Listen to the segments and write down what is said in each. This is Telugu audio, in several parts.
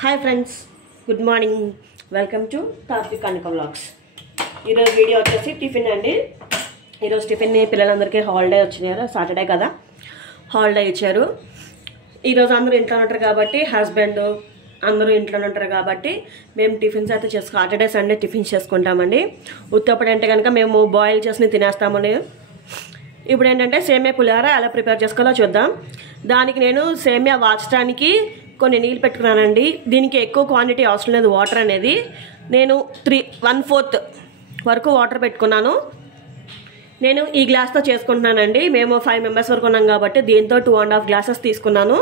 Hi friends, good morning. Welcome to Tatvik Kanaka vlogs. ఈరోజు వీడియో వచ్చేసి టిఫిన్ అండి. ఈరోజు టిఫిన్ని పిల్లలందరికీ హాలిడే వచ్చినారు, సాటర్డే కదా హాలిడే ఇచ్చారు. ఈరోజు అందరూ ఇంట్లో ఉంటారు కాబట్టి, హస్బెండ్ అందరూ ఇంట్లో ఉంటారు కాబట్టి మేము టిఫిన్స్ అయితే సాటర్డే సండే టిఫిన్స్ చేసుకుంటామండి. ఉత్తప్పుడు అంటే కనుక మేము బాయిల్ చేసి తినేస్తామని. ఇప్పుడు ఏంటంటే సేమియా పులిహోర ఎలా ప్రిపేర్ చేసుకోవాలో చూద్దాం. దానికి నేను సేమియా వాచడానికి కొన్ని నీళ్ళు పెట్టుకున్నానండి. దీనికి ఎక్కువ క్వాంటిటీ అవసరం లేదు. వాటర్ అనేది నేను 1/4 వరకు వాటర్ పెట్టుకున్నాను. నేను ఈ గ్లాస్తో చేసుకుంటున్నానండి. మేము 5 మెంబర్స్ వరకు ఉన్నాం కాబట్టి దీంతో 2.5 గ్లాసెస్ తీసుకున్నాను.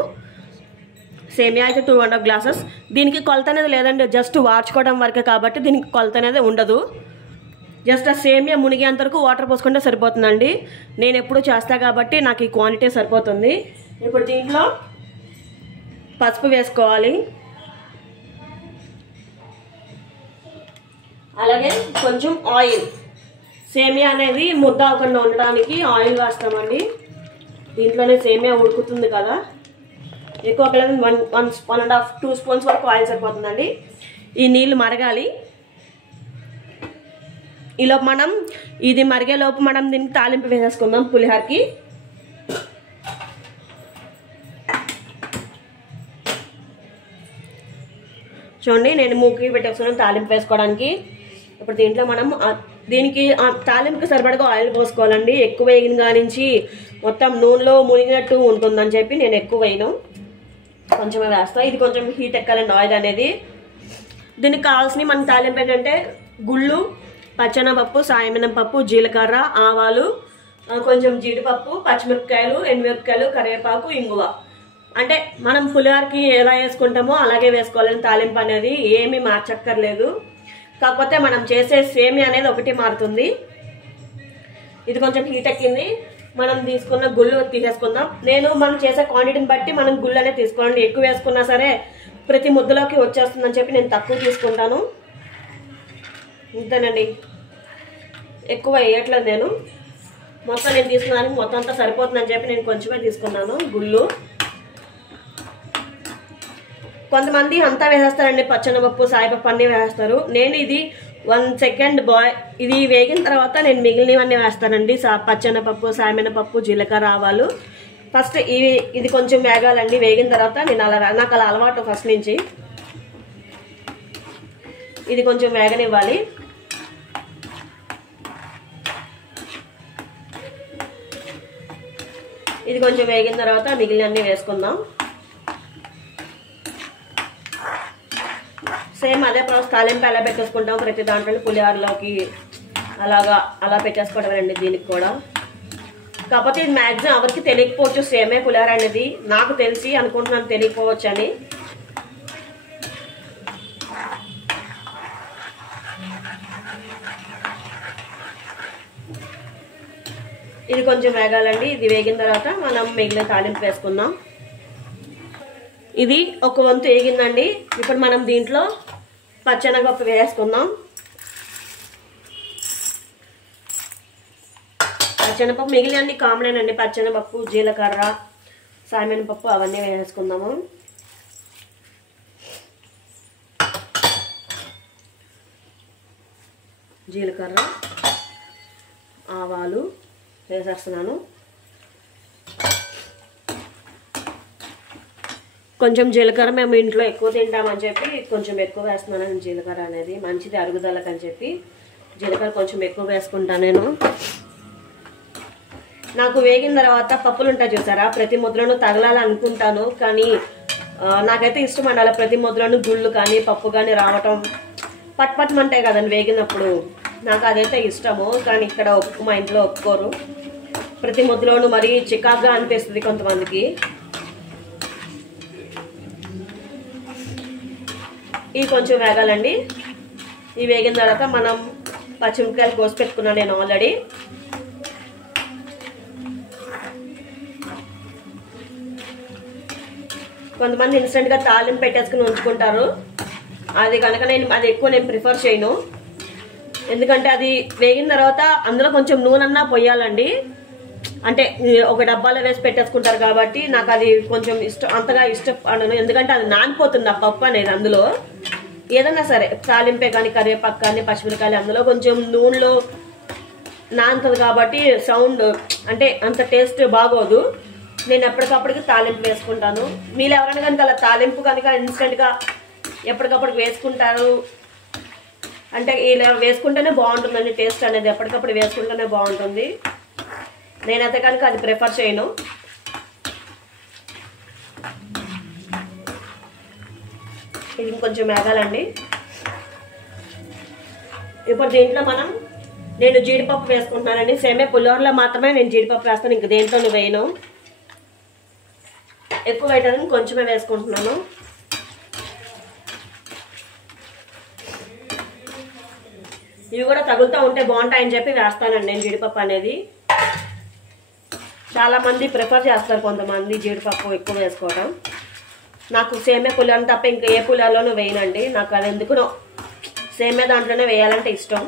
సేమియా అయితే 2.5 గ్లాసెస్. దీనికి కొలత అనేది లేదండి, జస్ట్ వార్చుకోవడం వరకే కాబట్టి దీనికి కొలత అనేది ఉండదు. జస్ట్ ఆ సేమియా మునిగేంత వరకు వాటర్ పోసుకుంటే సరిపోతుందండి. నేను ఎప్పుడు చేస్తా కాబట్టి నాకు ఈ క్వాంటిటీ సరిపోతుంది. ఇప్పుడు దీంట్లో పసుపు వేసుకోవాలి, అలాగే కొంచెం ఆయిల్. సేమియా అనేది ముద్ద అవ్వకుండా ఉండడానికి ఆయిల్ వేస్తామండి. దీంట్లోనే సేమియా ఉడుకుతుంది కదా, ఎక్కువ 1.5-2 స్పూన్స్ వరకు ఆయిల్ సరిపోతుందండి. ఈ నీళ్ళు మరగాలి. ఈలోపు మనం ఇది మరిగేలోపు మనం దీనికి తాలింపు వేసేసుకుందాం పులిహోరకి. చూడండి, నేను మూకి పెట్టేసుకున్నాను తాలింపు వేసుకోవడానికి. ఇప్పుడు దీంట్లో మనం దీనికి తాలింపుకి సరిపడగా ఆయిల్ పోసుకోవాలండి. ఎక్కువ వేగిన కానించి మొత్తం నూనెలో మునిగినట్టు ఉంటుందని చెప్పి నేను ఎక్కువ వేయను, కొంచెమే వేస్తాను. ఇది కొంచెం హీట్ ఎక్కాలండి ఆయిల్ అనేది. దీనికి కావాల్సినవి మన తాలింపు ఏంటంటే గుళ్ళు, పచ్చెనపప్పు, సాయమినపప్పు, జీలకర్ర, ఆవాలు, కొంచెం జీడిపప్పు, పచ్చిమిరపకాయలు, ఎండుమిరపకాయలు, కరివేపాకు, ఇంగువ. అంటే మనం పులిహోరకి ఎలా వేసుకుంటామో అలాగే వేసుకోవాలని తాలింపు అనేది ఏమీ మార్చక్కర్లేదు. కాకపోతే మనం చేసే సేమియా అనేది ఒకటి మారుతుంది. ఇది కొంచెం హీట్ ఎక్కింది. మనం తీసుకున్న గుళ్ళు తీసేసుకుందాం. మనం చేసే క్వాంటిటీని బట్టి మనం గుళ్ళు అనేది తీసుకోవాలండి. ఎక్కువ వేసుకున్నా సరే ప్రతి ముద్దలోకి వచ్చేస్తుందని చెప్పి నేను తక్కువ తీసుకుంటాను. ఇంతేనండి, ఎక్కువ వేయట్లేదు నేను. మొత్తం నేను తీసుకున్నాను, మొత్తం అంతా సరిపోతుందని చెప్పి నేను కొంచెమే తీసుకున్నాను గుళ్ళు. కొంతమంది అంతా వేసేస్తారండి, పచ్చెనపప్పు, సాయిపప్పు అన్నీ వేస్తారు. నేను ఇది 1 సెకండ్ ఇది వేగిన తర్వాత నేను మిగిలినవన్నీ వేస్తానండి. పచ్చెనపప్పు, సాయమినపప్పు, జీలకర్ర, ఆవాలు. ఫస్ట్ ఇది కొంచెం వేగాలండి. వేగిన తర్వాత నాకు అలా అలవాటు ఫస్ట్ నుంచి. ఇది కొంచెం వేగనివ్వాలి. ఇది కొంచెం వేగిన తర్వాత మిగిలినవన్నీ వేసుకుందాం. సేమ్ అదే ప్రాసెస్ తాలింపు ఎలా పెట్టేసుకుంటాం ప్రతి దాంట్లో పులిహోరలోకి అలా పెట్టేసుకోవడమేనండి దీనికి కూడా. కాకపోతే ఇది మ్యాక్సిమం ఎవరికి తెలియకపోవచ్చు సేమే పులిహోర అనేది. నాకు తెలిసి అనుకుంటున్నాను తెలియకపోవచ్చు అని. ఇది కొంచెం వేగాలండి. ఇది వేగిన తర్వాత మనం మిగిలిన తాలింపు వేసుకుందాం. ఇది ఒక వంతు వేగిందండి. ఇప్పుడు మనం దీంట్లో పచ్చెనగపప్పు వేసుకుందాం. పచ్చెనపప్పు మిగిలినన్ని కామనేనండి. పచ్చెనపప్పు, జీలకర్ర, సాయమినపప్పు అవన్నీ వేసుకుందాము. జీలకర్ర, ఆవాలు వేసేస్తున్నాను. కొంచెం జీలకర్ర మేము ఇంట్లో ఎక్కువ తింటామని చెప్పి కొంచెం ఎక్కువ వేస్తున్నాను. జీలకర్ర అనేది మంచిది అరుగుదలకు అని చెప్పి జీలకర్ర కొంచెం ఎక్కువ వేసుకుంటాను నేను. నాకు వేగిన తర్వాత పప్పులు ఉంటాయి చూసారా, ప్రతి ముద్దలను తగలాలనుకుంటాను. కానీ నాకైతే ఇష్టం అండి అలా ప్రతి ముద్దలను గుళ్ళు కానీ పప్పు కానీ రావటం పట్పట్టమంటాయి కదండి వేగినప్పుడు. నాకు అదైతే ఇష్టము. కానీ ఇక్కడ మా ఇంట్లో ఒప్పుకోరు. ప్రతి ముద్దలోనూ మరీ చికాగ్గా అనిపిస్తుంది కొంతమందికి. ఇవి కొంచెం వేగాలండి. ఇవి వేగిన తర్వాత మనం పచ్చిమిరపకాయలు కోసి పెట్టుకున్నాను నేను ఆల్రెడీ. కొంతమంది ఇన్స్టెంట్గా తాలింపు పెట్టేసుకుని ఉంచుకుంటారు. అది కనుక అది ఎక్కువ నేను ప్రిఫర్ చేయను. ఎందుకంటే అది వేగిన తర్వాత అందులో కొంచెం నూనె పోయాలండి. అంటే ఒక డబ్బాలో వేసి పెట్టేసుకుంటారు కాబట్టి నాకు అది కొంచెం అంతగా ఇష్టపడను. ఎందుకంటే అది నానిపోతుంది ఆ పప్పు అనేది. అందులో ఏదన్నా సరే తాలింపే కానీ కరివేపాకు కానీ పచ్చిమిరకాయలు అందులో కొంచెం నూనెలో నానుతుంది కాబట్టి సౌండ్ అంటే అంత టేస్ట్ బాగోదు. నేను ఎప్పటికప్పటికి తాలింపు వేసుకుంటాను. మీరు ఎవరైనా కనుక అలా తాలింపు కనుక ఇన్స్టెంట్గా ఎప్పటికప్పటికి వేసుకుంటారు అంటే ఇలా వేసుకుంటేనే బాగుంటుందండి. టేస్ట్ అనేది ఎప్పటికప్పుడు వేసుకుంటేనే బాగుంటుంది. నేనైతే కనుక అది ప్రిఫర్ చేయను. ఇది కొంచెం వేగాలండి. ఇప్పుడు దీంట్లో నేను జీడిపప్పు వేసుకుంటున్నానండి. సేమే పులిహోరలో మాత్రమే నేను జీడిపప్పు వేస్తాను, ఇంక దేంట్లోనూ వేయను. ఎక్కువ వేయడానికి కొంచెమే వేసుకుంటున్నాను. ఇవి కూడా తగులుతూ ఉంటే బాగుంటాయని చెప్పి వేస్తానండి నేను జీడిపప్పు అనేది. చాలామంది ప్రిఫర్ చేస్తారు కొంతమంది జీడిపప్పు ఎక్కువ వేసుకోవడం. నాకు సేమే పులిహోర తప్ప ఇంకా ఏ పులిహోరలోనూ వేయనండి. నాకు అది ఎందుకునో సేమే దాంట్లోనే వేయాలంటే ఇష్టం.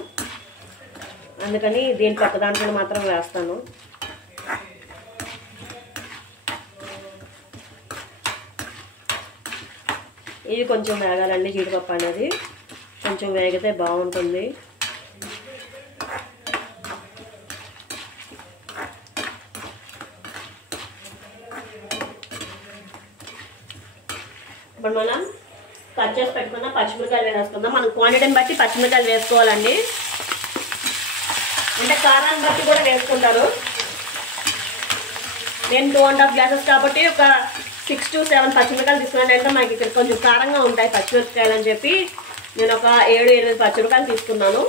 అందుకని దీని పక్క దాంట్లో మాత్రం వేస్తాను. ఇది కొంచెం వేగాలండి. జీడిపప్పు అనేది కొంచెం వేగితే బాగుంటుంది. ఇప్పుడు మనం కట్ చేసి పెట్టుకున్న పచ్చిమిరకాయలు వేసుకుందాం. మనం క్వాంటిటీని బట్టి పచ్చిమిరకాయలు వేసుకోవాలండి. అంటే కారాన్ని బట్టి కూడా వేసుకుంటారు. నేను 2.5 గ్లాసెస్ కాబట్టి ఒక 6 to 7 పచ్చిమిరకాయలు తీసుకున్నాను. అంటే మనకి ఇక్కడ కొంచెం కారంగా ఉంటాయి పచ్చిమిరపకాయలు అని చెప్పి నేను ఒక 7-8 పచ్చిమిరకాయలు తీసుకున్నాను.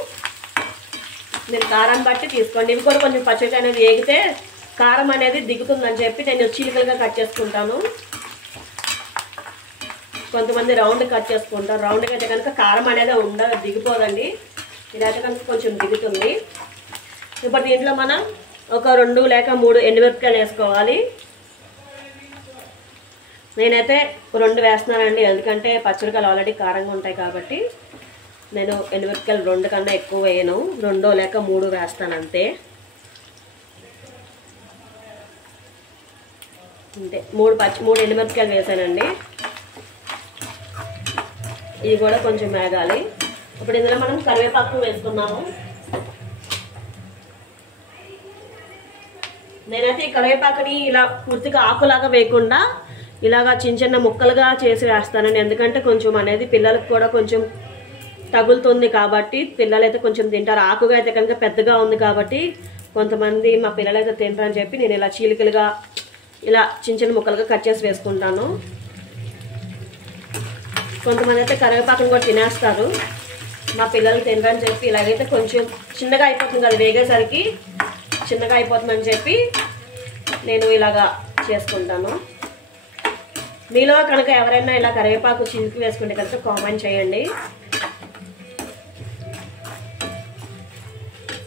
నేను కారాన్ని బట్టి తీసుకోండి. ఇవి కూడా కొంచెం పచ్చిమిరకాయ అనేది వేగితే కారం అనేది దిగుతుందని చెప్పి నేను చీలికలుగా కట్ చేసుకుంటాను. కొంతమంది రౌండ్ కట్ చేసుకుంటారు. రౌండ్గా అయితే కనుక కారం అనేది దిగిపోదండి. ఇదైతే కనుక కొంచెం దిగుతుంది. ఇప్పుడు దీంట్లో మనం ఒక 2 లేక 3 ఎండుమిరపకాయలు వేసుకోవాలి. నేనైతే 2 వేస్తున్నానండి. ఎందుకంటే పచ్చిమిరపకాయలు ఆల్రెడీ కారంగా ఉంటాయి కాబట్టి నేను ఎండుమిరపకాయలు 2 కన్నా ఎక్కువ వేయను. 2 లేక 3 వేస్తాను అంతే. అంతే 3 ఎండుమిరపకాయలు వేసానండి. ఇది కూడా కొంచెం వేగాలి. ఇప్పుడు ఇందులో మనం కరివేపాకు వేసుకున్నాము. నేనైతే ఈ కరివేపాకుని ఇలా పూర్తిగా ఆకులాగా వేయకుండా ఇలాగా చిన్న ముక్కలుగా చేసి వేస్తానండి. ఎందుకంటే కొంచెం అనేది పిల్లలకు కూడా కొంచెం తగులుతుంది కాబట్టి పిల్లలైతే కొంచెం తింటారు. ఆకుగా అయితే కనుక పెద్దగా ఉంది కాబట్టి కొంతమంది మా పిల్లలైతే తింటారని చెప్పి నేను ఇలా చీలికలుగా ఇలా చిన్న ముక్కలుగా కట్ చేసి వేసుకుంటాను. కొంతమంది అయితే కరివేపాకును కూడా తినేస్తారు. మా పిల్లలు తినరని చెప్పి ఇలాగైతే కొంచెం చిన్నగా అయిపోతుంది కదా, వేగేసరికి చిన్నగా అయిపోతుందని చెప్పి నేను ఇలాగా చేసుకుంటాను. మీలో కనుక ఎవరైనా ఇలా కరివేపాకు చిలికి వేసుకుంటే కనుక కామెంట్ చేయండి.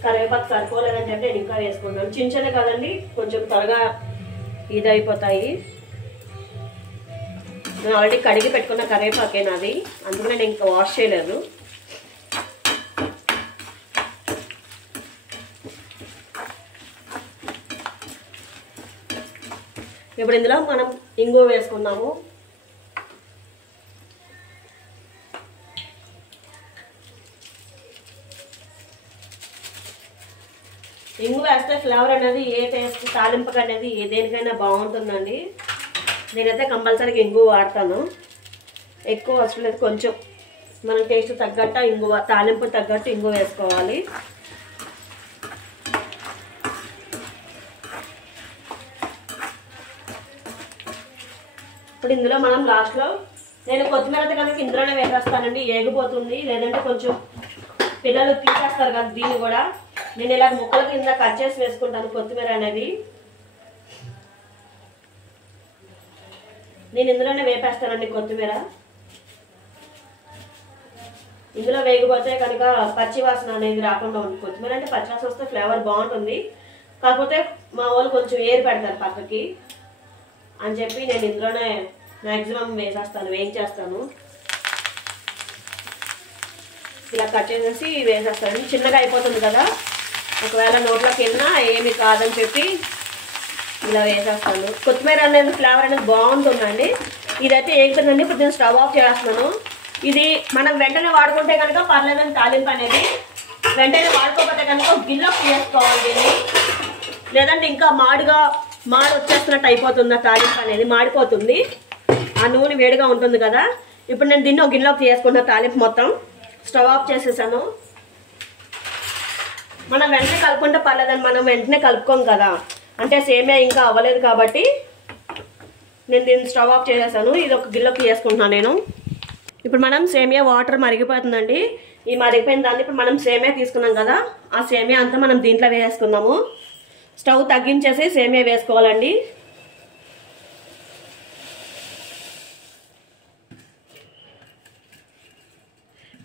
కరివేపాకు సరిపోలేదని చెప్పి నేను ఇంకా వేసుకుంటాను. చిన్న కదండి, కొంచెం త్వరగా ఇది అయిపోతాయి. నేను ఆల్రెడీ కడిగి పెట్టుకున్న కరివేపాకే నాది, అందుకనే నేను ఇంకా వాష్ చేయలేదు. ఇప్పుడు ఇందులో మనం ఇంగువ వేసుకున్నాము. ఇంగువ వేస్తే ఫ్లేవర్ అనేది ఏ టేస్ట్ తాలింపుకి అనేది దేనికైనా బాగుంటుందండి. నేనైతే కంపల్సరీగా ఇంగువ వాడతాను. ఎక్కువ అవసరం లేదు, కొంచెం మన టేస్ట్ తగ్గట్టు ఇంగువ, తాలింపు తగ్గట్టు ఇంగువ వేసుకోవాలి. ఇప్పుడు ఇందులో మనం లాస్ట్లో నేను కొత్తిమీర అయితే కనుక ఇందులోనే వేసేస్తానండి, ఏగిపోతుంది. లేదంటే కొంచెం పిల్లలు తీసేస్తారు కదా, దీన్ని కూడా నేను ఇలా ముక్కల కింద కట్ చేసి వేసుకుంటాను. కొత్తిమీర అనేది నేను ఇందులోనే వేపేస్తానండి. కొత్తిమీర ఇందులో వేగిపోతే కనుక పచ్చి వాసన అనేది రాకుండా ఉంటుంది. కొత్తిమీర అంటే పచ్చి వాసన వస్తే ఫ్లేవర్ బాగుంటుంది. కాకపోతే మా వాళ్ళు కొంచెం ఏరు పెడతారు పక్కకి అని చెప్పి నేను ఇందులోనే మ్యాక్సిమం వేసేస్తాను, వేయించేస్తాను. ఇలా కట్ చేసేసి వేసేస్తాను. చిన్నగా అయిపోతుంది కదా, ఒకవేళ నోట్లోకి వెళ్ళినా ఏమి కాదని చెప్పి ఇలా వేసేస్తాను. కొత్తిమీర అనేది ఫ్లేవర్ అనేది బాగుంటుందండి. ఇదైతే ఏగుతుందండి. ఇప్పుడు నేను స్టవ్ ఆఫ్ చేస్తున్నాను. ఇది మనం వెంటనే వాడుకుంటే కనుక పర్లేదండి తాలింపు అనేది. వెంటనే వాడుకోకపోతే కనుక గిన్నెలోకి వేసుకోవాలి దీన్ని. లేదంటే ఇంకా మాడి వచ్చేస్తున్నట్టు అయిపోతుంది. ఆ తాలింపు అనేది మాడిపోతుంది. ఆ నూనె వేడిగా ఉంటుంది కదా. ఇప్పుడు నేను దీన్ని ఒక గిన్నెలోకి వేసుకుంటున్న తాలింపు మొత్తం. స్టవ్ ఆఫ్ చేసేసాను. మనం వెంటనే కలుపుకుంటే పర్లేదండి. మనం వెంటనే కలుపుకోం కదా, అంటే సేమియా ఇంకా అవ్వలేదు కాబట్టి నేను దీన్ని స్టవ్ ఆఫ్ చేసేసాను. ఇది ఒక గిన్నెలోకి వేసుకుంటున్నాను నేను. ఇప్పుడు మనం సేమియా వాటర్ మరిగిపోతుందండి. ఈ మరిగిపోయిన దాన్ని ఇప్పుడు మనం సేమియా తీసుకున్నాం కదా, ఆ సేమియా అంతా మనం దీంట్లో వేసుకుందాము. స్టవ్ తగ్గించేసి సేమియా వేసుకోవాలండి.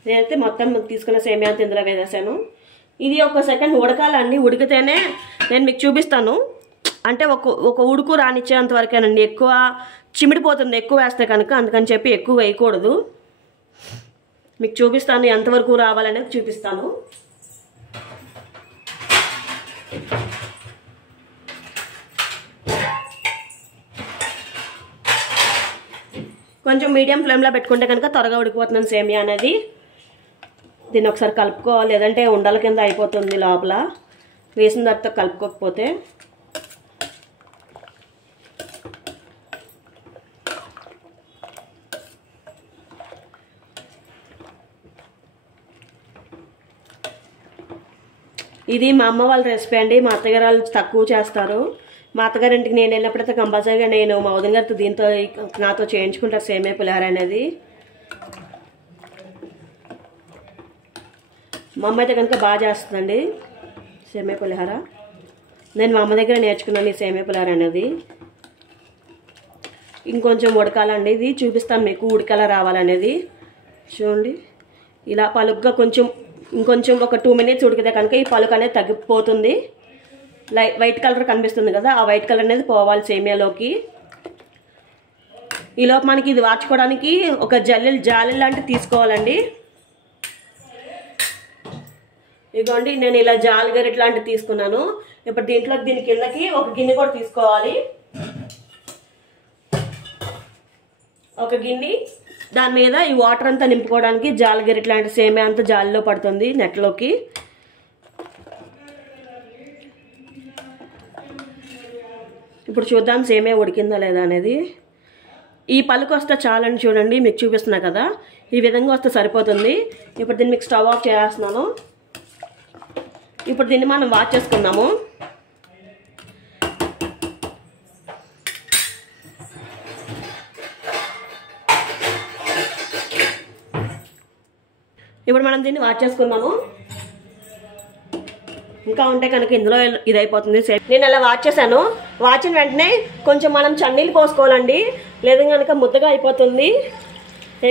నేనైతే మొత్తం తీసుకున్న సేమియా అంతా ఇందులో వేసేసాను. ఇది ఒక సెకండ్ ఉడకాలండి. ఉడికితేనే నేను మీకు చూపిస్తాను. అంటే ఒక ఉడుకు రానిచ్చేంత వరకేనండి. ఎక్కువ చిమిడిపోతుంది ఎక్కువ వేస్తే కనుక, అందుకని చెప్పి ఎక్కువ వేయకూడదు. మీకు చూపిస్తాను ఎంతవరకు రావాలనేది చూపిస్తాను. కొంచెం మీడియం ఫ్లేమ్లో పెట్టుకుంటే కనుక త్వరగా ఉడికిపోతుంది సేమియా అనేది. దీన్ని ఒకసారి కలుపుకోవాలి, లేదంటే ఉండల కింద అయిపోతుంది లోపల వేసిన తర్వాత కలుపుకోకపోతే. ఇది మా అమ్మ వాళ్ళ రెసిపీ అండి. మా అత్తగారు వాళ్ళు తక్కువ చేస్తారు. మా అత్తగారింటికి నేను వెళ్ళినప్పుడైతే కంపల్సరీగా నేను మా వదిన గారితో దీంతో నాతో చేయించుకుంటారు సేమియా పులిహోర అనేది. మా అమ్మ అయితే కనుక బాగా చేస్తుందండి సేమియా పులిహోర. నేను మా అమ్మ దగ్గర నేర్చుకున్నాను ఈ సేమియా పులిహోర అనేది. ఇంకొంచెం ఉడకాలండి. ఇది చూపిస్తాను మీకు ఉడకలా రావాలనేది. చూడండి ఇలా పలుగ్గా ఇంకొంచెం ఒక 2 minutes ఉడికితే కనుక ఈ పలుకు అనేది తగ్గిపోతుంది. వైట్ కలర్ కనిపిస్తుంది కదా, ఆ వైట్ కలర్ అనేది పోవాలి సేమియాలోకి. ఈలోపు మనకి ఇది వార్చుకోవడానికి ఒక జాలి లాంటివి తీసుకోవాలండి. ఇదిగోండి నేను ఇలా జాలి గరిట లాంటివి తీసుకున్నాను. ఇప్పుడు దీని కిందకి ఒక గిన్నె కూడా తీసుకోవాలి. ఒక గిన్నె, దాని మీద ఈ వాటర్ అంతా నింపుకోవడానికి జాలి గరిట లాంటి సేమియా అంతా జాలిలో పడుతుంది నెట్లోకి. ఇప్పుడు చూద్దాం సేమియా ఉడికిందా లేదా అనేది. ఈ పలుకు వస్తే చాలని చూడండి, మీకు చూపిస్తున్నా కదా, ఈ విధంగా వస్తే సరిపోతుంది. ఇప్పుడు దీన్ని మీకు స్టవ్ ఆఫ్ చేస్తున్నాను. ఇప్పుడు దీన్ని మనం వాష్ చేసుకుందాము. ఇప్పుడు మనం దీన్ని వాష్ చేసుకుందాము. ఇంకా ఉంటే కనుక ఇందులో ఇది అయిపోతుంది. నేను అలా వాష్ చేశాను. వాచిన వెంటనే కొంచెం మనం చన్నీళ్ళు పోసుకోవాలండి, లేదా కనుక ముద్దగా అయిపోతుంది.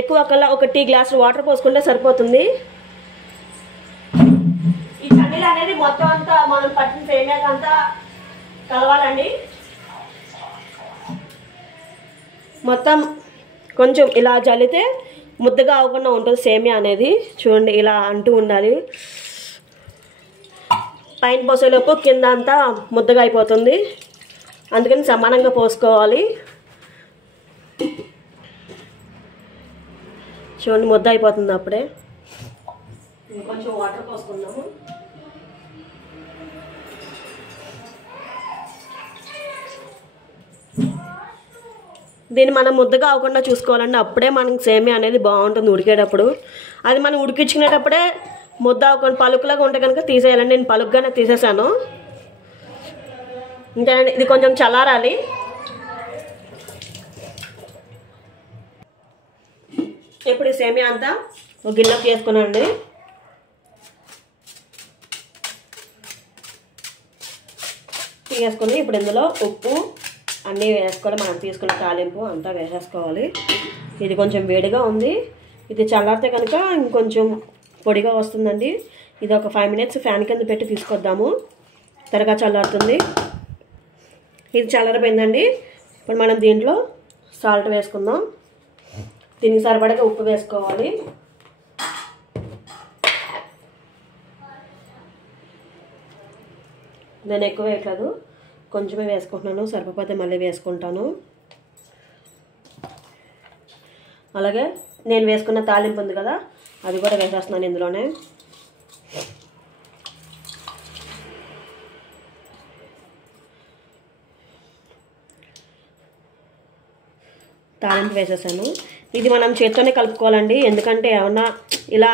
ఎక్కువ ఒక టీ గ్లాస్ వాటర్ పోసుకుంటే సరిపోతుంది. ఈ చన్నీళ్ళు అనేది మొత్తం అంతా మనం పట్టిన సేమియాకి అంతా కలవాలండి. మొత్తం కొంచెం ఇలా జల్లితే ముద్దగా అవ్వకుండా ఉంటుంది సేమియా అనేది. చూడండి ఇలా అంటూ ఉండాలి. పైన పోసేలోపు కింద అంతా ముద్దగా అయిపోతుంది, అందుకని సమానంగా పోసుకోవాలి. చూడండి ముద్ద అయిపోతుంది అప్పుడే. కొంచెం వాటర్ పోసుకుందాము. దీన్ని మనం ముద్దగా అవ్వకుండా చూసుకోవాలండి. అప్పుడే మనకి సేమియా అనేది బాగుంటుంది ఉడికేటప్పుడు. అది మనం ఉడికించుకునేటప్పుడే ముద్ద అవ్వకుండా పలుకులాగా ఉంటే కనుక తీసేయాలండి. నేను పలుకుగానే తీసేసాను. ఇంకా ఇది కొంచెం చల్లారాలి. ఇప్పుడు ఈ సేమియా అంతా ఒక గిన్నెలోకి వేసుకున్నానండి. వేసుకుని ఇప్పుడు ఇందులో ఉప్పు అన్నీ వేసుకోవాలి. మనం తీసుకున్న తాలింపు అంతా వేసేసుకోవాలి. ఇది కొంచెం వేడిగా ఉంది. ఇది చల్లారితే కనుక ఇంకొంచెం పొడిగా వస్తుందండి. ఇది ఒక 5 minutes ఫ్యాన్ కింద పెట్టి తీసుకొద్దాము, త్వరగా చల్లారుతుంది. ఇది చల్లారిపోయిందండి. ఇప్పుడు మనం దీంట్లో సాల్ట్ వేసుకుందాం. దీనికి సరిపడగా ఉప్పు వేసుకోవాలి. నేను ఎక్కువ వేయట్లేదు, కొంచెమే వేసుకుంటున్నాను, సరిపోతే మళ్ళీ వేసుకుంటాను. అలాగే నేను వేసుకున్న తాలింపు ఉంది కదా, అది కూడా వేసేస్తున్నాను ఇందులోనే. తాలింపు వేసేసాను. ఇది మనం చేత్తోనే కలుపుకోవాలండి, ఎందుకంటే ఏమన్నా ఇలా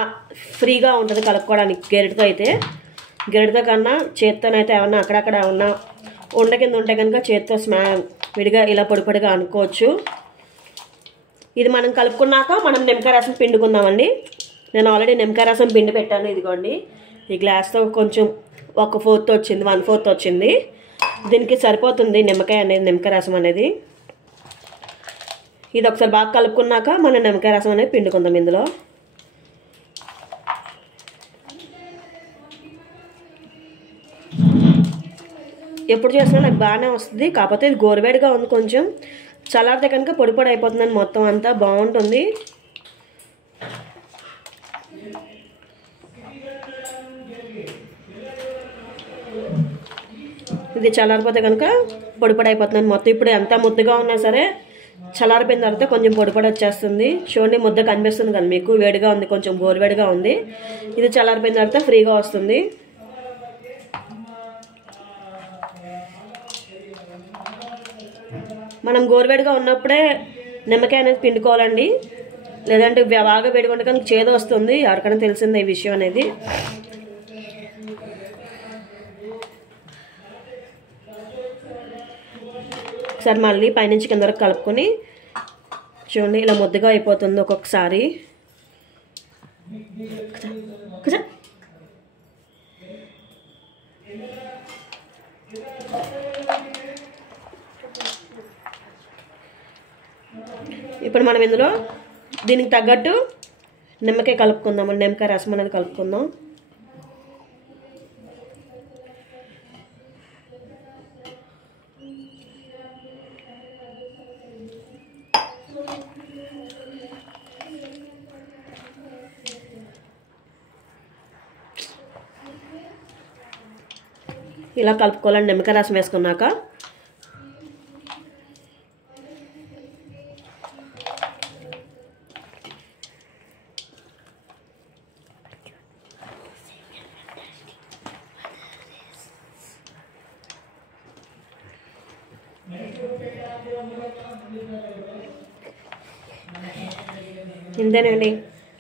ఫ్రీగా ఉంటుంది కలుపుకోవడానికి. గెరిటితో అయితే, గెరిటితో కన్నా చేత్తోనైతే ఏమన్నా అక్కడక్కడ ఏమన్నా ఉండ కింద ఉంటే కనుక చేత్తో విడిగా ఇలా పొడి పొడిగా అనుకోవచ్చు. ఇది మనం కలుపుకున్నాక మనం నిమ్మకాయ రసం పిండుకుందామండి. నేను ఆల్రెడీ నిమ్మకాయ రసం పిండి పెట్టాను. ఇదిగోండి, ఈ గ్లాస్తో కొంచెం 1/4 వచ్చింది, 1/4 వచ్చింది. దీనికి సరిపోతుంది నిమ్మకాయ రసం అనేది. ఇది ఒకసారి బాగా కలుపుకున్నాక మనం నిమ్మకాయ రసం అనేది పిండుకుందాం ఇందులో. ఎప్పుడు చేసినా నాకు బాగానే వస్తుంది, కాకపోతే ఇది గోరువేడిగా ఉంది. కొంచెం చల్లారితే కనుక పొడి పొడి అయిపోతుందని మొత్తం అంతా బాగుంటుంది. ఇది చల్లారిపోతే కనుక పొడి పొడి అయిపోతుందని మొత్తం. ఇప్పుడు ఎంత ముద్దగా ఉన్నా సరే చల్లారిపోయిన తర్వాత కొంచెం పొడి పొడి వచ్చేస్తుంది. చూడండి, ముద్ద కనిపిస్తుంది కదా మీకు, వేడిగా ఉంది, కొంచెం గోరువేడిగా ఉంది. ఇది చల్లారిపోయిన తర్వాత ఫ్రీగా వస్తుంది. మనం గోరువేడిగా ఉన్నప్పుడే నిమ్మకాయ అనేది పిండుకోవాలండి, లేదంటే బాగా వేడిగా ఉంటే కనుక చేదు వస్తుంది. ఎవరికైనా తెలిసిందే ఈ విషయం అనేది. ఒకసారి మళ్ళీ పైనుంచి కింద వరకు కలుపుకొని చూడండి, ఇలా ముద్దగా అయిపోతుంది ఒక్కొక్కసారి. ఇప్పుడు మనం ఇందులో దీనికి తగ్గట్టు నిమ్మకాయ కలుపుకుందాం, నిమ్మకాయ రసం అనేది కలుపుకుందాం. ఇలా కలుపుకోవాలండి నిమ్మకాయ రసం వేసుకున్నాక. ఇంతేనండి.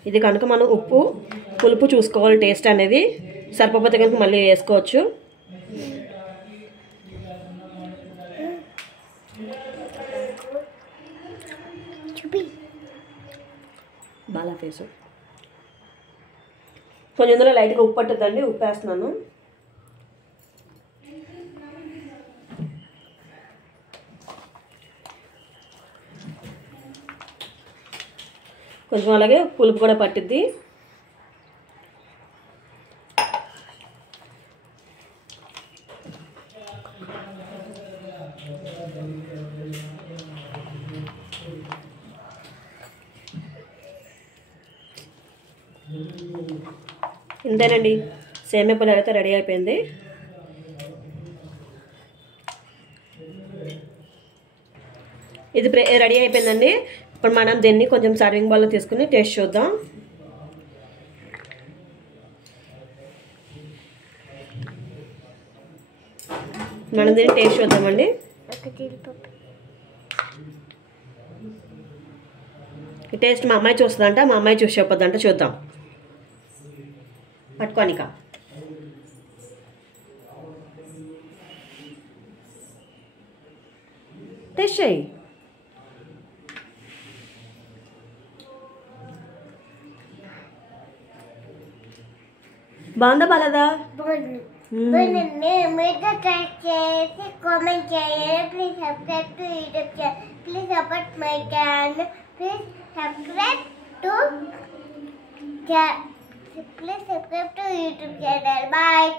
ఇది కనుక మనం ఉప్పు పులుపు చూసుకోవాలి, టేస్ట్ అనేది సరిపోతే కనుక మళ్ళీ వేసుకోవచ్చు. బాగా ఫేసు కొంచెం ఇందులో లైట్గా ఉప్పు పట్టుద్దండి, ఉప్పు వేస్తున్నాను. కొంచెం అలాగే పులుపు కూడా పట్టిద్ది. ఇంతేనండి, సేమియా పులావ్ అయితే రెడీ అయిపోయింది. ఇది రెడీ అయిపోయిందండి. ఇప్పుడు మనం దీన్ని కొంచెం సర్వింగ్ బౌల్లో తీసుకుని టేస్ట్ చూద్దాం. మనం దీన్ని టేస్ట్ చూద్దామండి. ఈ టేస్ట్ మా అమ్మాయి చూస్తుందంట, మా అమ్మాయి చూసి చెప్పొద్దంట. చూద్దాం, పట్టుకోనిక. టేస్ట్ చేయి. బాగుందా బాలేదా? కామెంట్ చేయండి. Please subscribe to YouTube channel. Please support my channel. Please subscribe to YouTube channel. Bye.